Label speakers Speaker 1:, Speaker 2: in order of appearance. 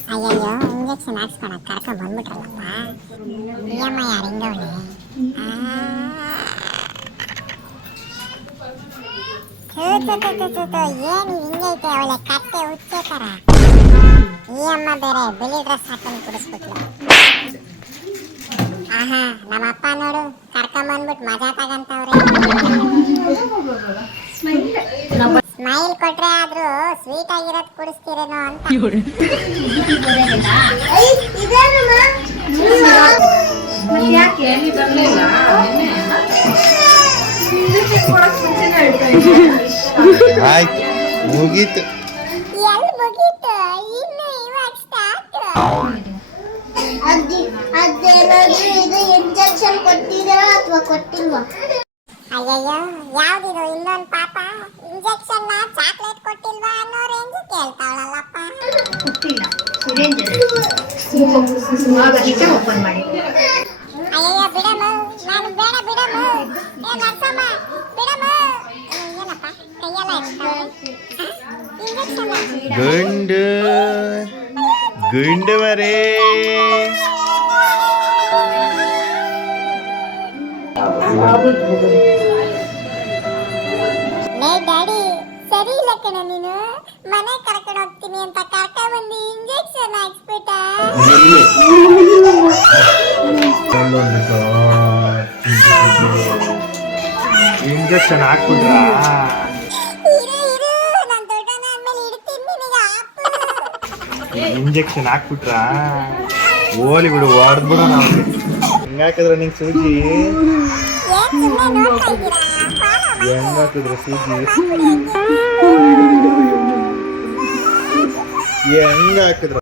Speaker 1: ಅಯ್ಯಯ್ಯೋ ಇಂಜೆಕ್ಷನ್ ಹಾಕ್ಸ್ಕೊಳಕ್ ಕರ್ಕೊಂಡ್ ಬಂದ್ಬಿಟ್ರಲ್ಲಪ್ಪ. ಅಮ್ಮ ಯಾರು ಹಿಂಗವಳೆ? ಏನು ಹಿಂಗೈತೆ ಅವಳೆ ಕಟ್ಟೆ ಹುಚ್ಚೆ ತರ. ಈ ಅಮ್ಮ ಬೇರೆ ಬಿಳಿ ಡ್ರೆಸ್ ಹಾಕೊಂಡು ಕುಡಿಸ್ಬಿಟ್ಲು. ಆಹಾ ನಮ್ಮ ಅಪ್ಪ ನೋಡು ಕರ್ಕೊಂಡ್ ಬಂದ್ಬಿಟ್ಟು ಮಜಾ ತಗಂತವ್ರೆ. ಸ್ಮೈಲ್ ಕೊಟ್ರೆ ಆದ್ರೂ ಸ್ವೀಟ್ ಆಗಿರೋದು ಕುಡಿಸ್ತೀರೇನೋ ಅಂತ.
Speaker 2: ಆಯ್ತು ಮುಗೀತು.
Speaker 1: ಎಲ್ಲಿ ಮುಗೀತು? ಇನ್ನು ಇವಾಗ ಸ್ಟಾರ್ಟ್.
Speaker 3: ಇದು ಇಂಜೆಕ್ಷನ್ ಕೊಟ್ಟಿದ್ದೀರಾ ಅಥವಾ ಕೊಟ್ಟಿಲ್ವಾ?
Speaker 1: ಅಯ್ಯಯ್ಯೋ ಯಾವ್ದಿದು ಇನ್ನೊಂದು ಪಾಪ ಇಂಜೆಕ್ಷನ್ ಚಾಕ್ಲೇಟ್ ಕೊಟ್ಟಿಲ್ವಾ ಅನ್ನೋ ರೇಂಜ್ ಕೇಳ್ತಾವಳಲ್ಲಪ್ಪ.
Speaker 3: ಕೊಟ್ಟಿಲ್ಲ, ಸಿರಿಂಜ್ ಓಪನ್ ಮಾಡಿ.
Speaker 1: ಅಯ್ಯಯ್ಯೋ ಬಿಡಮ್ಮ, ನಾನು ಬೇಡ ಬಿಡಮ್ಮ. ಏ ನರ್ಸಮ್ಮ ಬಿಡಮ್ಮ. ಏನಪ್ಪ ಕೈಯೆಲ್ಲ ಇಂಜೆಕ್ಷನ್
Speaker 2: ಗುಂಡು ಗುಂಡು ಮರೇ.
Speaker 1: ಲೇ ಡ್ಯಾಡಿ ಸರಿ ಇಲ್ಲ ಕಣ ನೀನು. ಮನೆ ಕರ್ಕೊಂಡು ಹೋಗ್ತೀನಿ ಅಂತ ಕರ್ಕ ಬಂದು ಇಂಜೆಕ್ಷನ್ ಹಾಕ್ಸ್ಬಿಟ್ಟ.
Speaker 2: ಇಂಜೆಕ್ಷನ್ ಹಾಕ್ಬಿಟ್ರಾ?
Speaker 1: ಇರು ನಾನು ದೊಡ್ಡನ ಆದ್ಮೇಲೆ ಇಡ್ತೀನಿ ನಿನಗೆ ಆಪು.
Speaker 2: ಇಂಜೆಕ್ಷನ್ ಹಾಕ್ಬಿಟ್ರಾ? ಓಲಿ ಬಿಡು ಹೊಡೆದ್ಬಿಡ. ನಾವು ಹಿಂಗಾಕಿದ್ರೆ ನಿಂಗೆ ಸೂಜಿ
Speaker 1: ಏನ್ ಸುಮ್ಮನೆ ನೋಡ್ತಾ ಇದ್ದೀರಾ?
Speaker 2: ಹೆಂಗಾಕಿದ್ರೆ ಸೂಜಿ ಹೆಂಗಾಕಿದ್ರ